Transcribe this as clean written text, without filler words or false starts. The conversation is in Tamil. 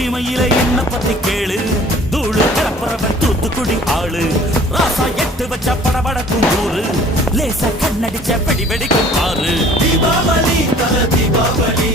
சீமையில என்ன பத்தி கேளு தூளு கிளப்புறவன் தூத்துக்குடி ஆளு ராசா எட்டு வச்ச படபடக்கும் ஊரு லேசா கண்ணடிச்ச வெடி வெடிக்கும் பாரு தீபாவளி தல தீபாவளி